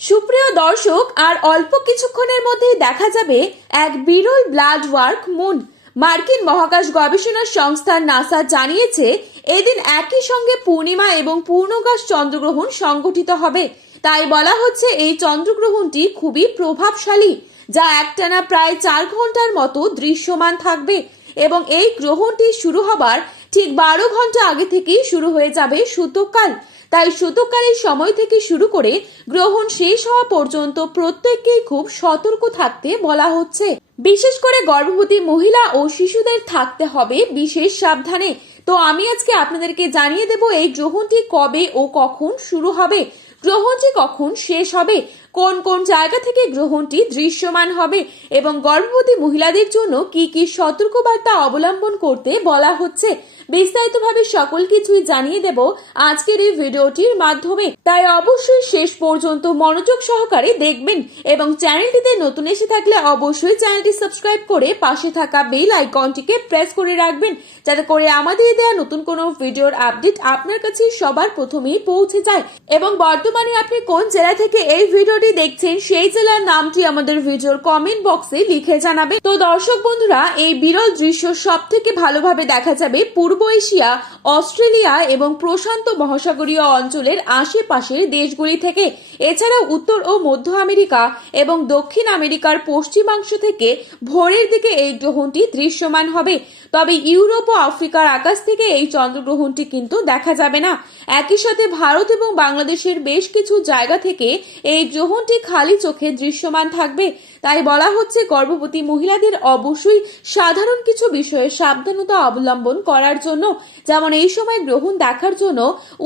সুপ্রিয় দর্শক, আর অল্প কিছুক্ষণের মধ্যেই দেখা যাবে এক বিরল ব্লাড ওয়ার্ক মুন। মার্কিন মহাকাশ গবেষণা সংস্থা নাসা জানিয়েছে এদিন একই সঙ্গে পূর্ণিমা এবং পূর্ণগ্রাস চন্দ্রগ্রহণ সংঘটিত হবে। তাই বলা হচ্ছে এই চন্দ্রগ্রহণটি খুবই প্রভাবশালী, যা একটানা প্রায় 4 ঘন্টার মতো দৃশ্যমান থাকবে এবং এই গ্রহণটি শুরু হবার ঠিক 12 ঘন্টা আগে থেকেই শুরু হয়ে যাবে সূতককাল। তাই সূতককালের সময় থেকে শুরু করে গ্রহণ শেষ হওয়া পর্যন্ত প্রত্যেককেই খুব সতর্ক থাকতে বলা হচ্ছে। বিশেষ করে গর্ভবতী মহিলা ও শিশুদের থাকতে হবে বিশেষ সাবধানে। তো আমি আজকে আপনাদেরকে জানিয়ে দেব এই গ্রহণটি কবে ও কখন শুরু হবে, গ্রহণটি কখন শেষ হবে, কোন কোন জায়গা থেকে গ্রহণটি দৃশ্যমান হবে এবং গর্ভবতী মহিলাদের জন্য কি কি সতর্কবার্তা অবলম্বন করতে বলা হচ্ছে। বিস্তারিতভাবে সকল কিছুই জানিয়ে দেব আজকের এই ভিডিওটির মাধ্যমে। তাই অবশ্যই শেষ পর্যন্ত মনোযোগ সহকারে দেখবেন এবং চ্যানেলটিতে নতুন এসে থাকলে অবশ্যই চ্যানেলটি সাবস্ক্রাইব করে পাশে থাকা বেল আইকনটিকে প্রেস করে রাখবেন, যাতে করে আমাদের দেওয়া নতুন কোনো ভিডিওর আপডেট আপনার কাছে সবার প্রথমেই পৌঁছে যায়। এবং বর্তমানে আপনি কোন জেলা থেকে এই ভিডিওটি দেখছেন সেই জেলার নামটি আমাদের ভিডিওর কমেন্ট বক্সে লিখে জানাবেন। তো দর্শক বন্ধুরা, এই বিরল দৃশ্য সব থেকে ভালোভাবে দেখা যাবে পূর্ব এশিয়া, অস্ট্রেলিয়া এবং প্রশান্ত মহাসাগরীয় অঞ্চলের আশেপাশের দেশগুলি থেকে। এছাড়াও উত্তর ও মধ্য আমেরিকা এবং দক্ষিণ আমেরিকার পশ্চিমাংশ থেকে ভোরের দিকে এই গ্রহণটি দৃশ্যমান হবে। তবে ইউরোপ ও আফ্রিকার আকাশ থেকে এই চন্দ্রগ্রহণটি কিন্তু দেখা যাবে না। একই সাথে ভারত এবং বাংলাদেশের বেশ কিছু জায়গা থেকে এই গ্রহণটি খালি চোখে দৃশ্যমান থাকবে। তাই বলা হচ্ছে গর্ভবতী মহিলাদের অবশ্যই সাধারণ কিছু বিষয়ে সাবধানতা অবলম্বন করার জন্য, যেমন এই সময় গ্রহণ দেখার জন্য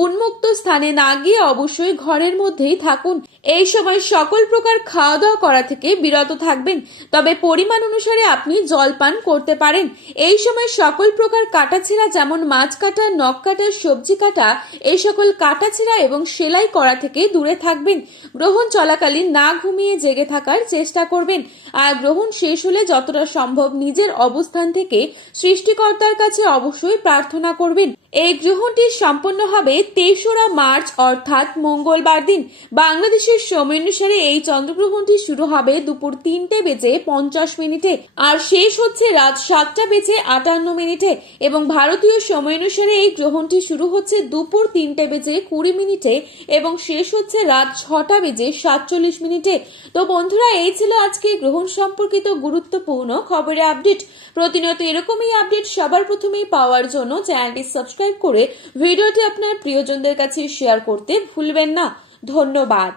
উন্মুক্ত স্থানে না গিয়ে অবশ্যই ঘরের মধ্যেই থাকুন। এই সময় সকল প্রকার খাওয়া দাওয়া করা থেকে বিরত থাকবেন, তবে পরিমাণ অনুসারে আপনি জল পান করতে পারেন। এই সময় সকল প্রকার কাটাছেঁড়া, যেমন মাছ কাটা, নখ কাটা, সবজি কাটা, এই সকল কাটাছেঁড়া এবং সেলাই করা থেকে দূরে থাকবেন। গ্রহণ চলাকালীন না ঘুমিয়ে জেগে থাকার চেষ্টা করবেন। আর গ্রহণ শেষ হলে যতটা সম্ভব নিজের অবস্থান থেকে সৃষ্টিকর্তার কাছে অবশ্যই প্রার্থনা করবেন। এই গ্রহণটি সম্পন্ন হবে 23 মার্চ অর্থাৎ মঙ্গলবার দিন। বাংলাদেশের সময় অনুসারে এই চন্দ্রগ্রহণটি শুরু হবে দুপুর 3:50 আর শেষ হচ্ছে রাত 7:58 এবং ভারতীয় সময় অনুসারে এই গ্রহণটি শুরু হচ্ছে দুপুর 3:20 এবং শেষ হচ্ছে রাত 6:47। তো বন্ধুরা, এই ছিল আজকে গ্রহণ সম্পর্কিত গুরুত্বপূর্ণ খবরের আপডেট। প্রতিনিয়ত এরকমই আপডেট সবার প্রথমেই পাওয়ার জন্য চ্যানেলটি সাবস্ক্রাইব করে ভিডিওটি আপনার প্রিয়জনদের কাছে শেয়ার করতে ভুলবেন না। ধন্যবাদ।